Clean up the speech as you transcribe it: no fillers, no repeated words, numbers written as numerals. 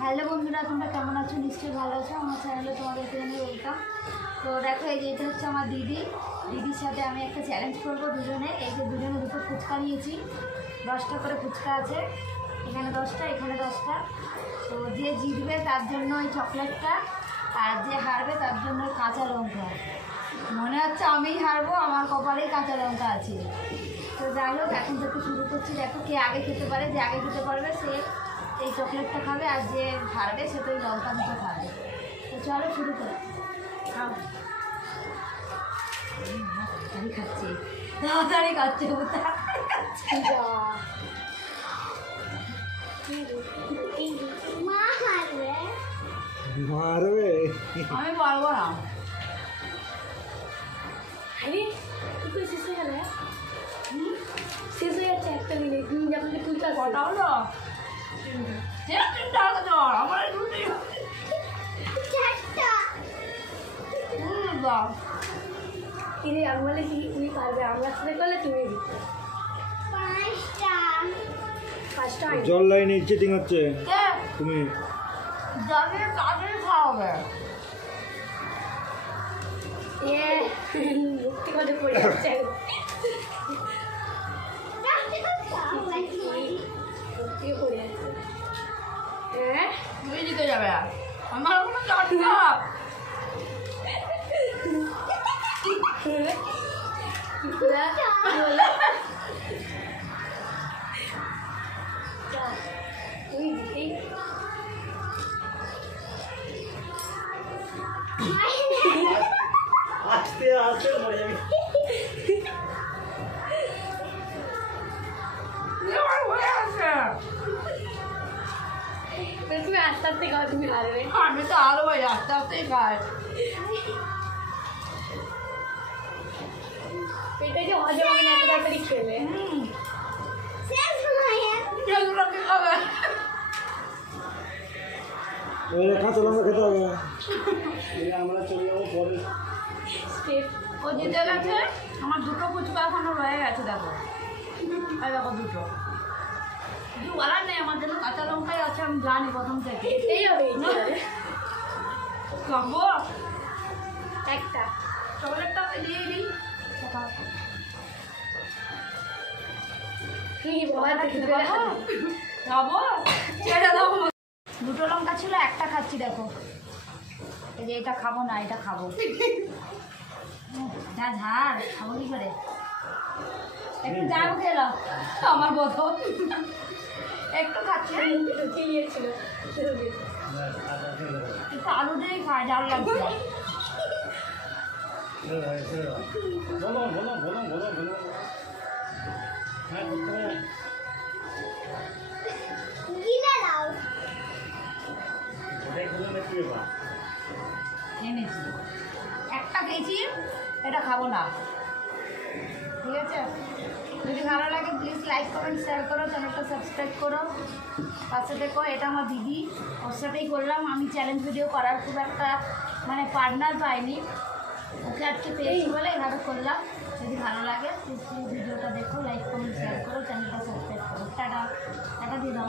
Hello বন্ধুরা, তোমরা কেমন আছো? নিশ্চয়ই ভালো আছো। আমার চ্যানেলে তোমাদেরকে জানিয়ে ওয়েলকাম। তো দেখো, এই যে এটা হচ্ছে আমার দিদির সাথে আমি একটা চ্যালেঞ্জ করবো দুজনে। এই যে দুজনে দুটো ফুচকা নিয়েছি, 10টা করে ফুচকা আছে, এখানে 10টা, এখানে 10টা। তো যে জিতবে তার জন্য ওই চকলেটটা, আর যে হারবে তার জন্য কাঁচা লঙ্কা। মনে হচ্ছে আমিই হারবো, আমার কপালেই কাঁচা লঙ্কা আছে। তো যাই হোক, এখন থেকে শুরু করছি। দেখো কে আগে খেতে পারে, যে আগে খেতে পারবে সে এই চকলেটটা খাবে, আর যে হারবে সে তো এই লঙ্কা দুটো খাবে। তো চলো শুরু করে খাও। তাড়াতাড়ি খাচ্ছে, তাড়াতাড়ি খাচ্ছে, মারবে। আমি পারবো না। শেষ হয়ে যাচ্ছে একটা মিনিট। তুমি যখন তুলতে কটা হলো? তিনটা হলো তো, আমার দুটোই কিনে আমি বলে কি তুমি পারবে, আমরা সাথে করলে তুমি দিতে পাঁচটা জল লাইনে চিটিং হচ্ছে। তুমি জানি কাদের খাওয়াবে। ভক্তি করে পড়ে যাচ্ছে। ভক্তি পড়ে যাচ্ছে। হ্যাঁ, তুমি জিতে যাবে, আমার কোনো চাট না। তুই জিতেই আস্তে আস্তে মরে যাবে। তুমি আস্তে আস্তে খাও, তুমি হারবে। আমি তো আরো ভাই আস্তে আস্তেই খাই। পেটে যে হজম হবে না এত তাড়াতাড়ি খেলে। যেগুলো কি খাবে? কাঁচা লঙ্কা খেতে হবে। আমরা চলে যাবো পরে। ও জিতে গেছে। আমার দুটো ফুচকা এখনো রয়ে গেছে, দেখো এই দেখো দুটো। কিছু বলার নেই, আমার জন্য কাঁচা লঙ্কাই আছে, আমি জানি প্রথম থেকে। এই হবে, এটাই হবে। খাবো একটা চকলেটটা দিয়ে দিই। কি বলা খেতে পারবো? খাবো, ছেড়ে দাও। দুটো লঙ্কা ছিল, একটা খাচ্ছি, দেখো। এই যে এটা খাবো না, এটা খাবো। যা ঝাড়, খাবো কি করে? একটু যাও খেলাম আমার বোধ, একটু খাচ্ছি। খেলিয়েছিল একটু আলু দিয়ে খায়, ঝাল লাগছে। বলো বলো বলো বলো বলো। হ্যাঁ এনেছি, একটা খেয়েছি, এটা খাবো না, ঠিক আছে? যদি ভালো লাগে প্লিজ লাইক কমেন্ট শেয়ার করো, চ্যানেলটা সাবস্ক্রাইব করো, পাশে দেখো। এটা আমার দিদি, ওর সাথেই করলাম। আমি চ্যালেঞ্জ ভিডিও করার খুব একটা পার্টনার পাইনি, ওকে আজকে পেয়েছি বলে এভাবে করলাম। যদি ভালো লাগে প্লিজ ভিডিওটা দেখো, লাইক কমেন্ট শেয়ার করো, চ্যানেলটা সাবস্ক্রাইব করো। টাটা টাটা দিয়ে দাও।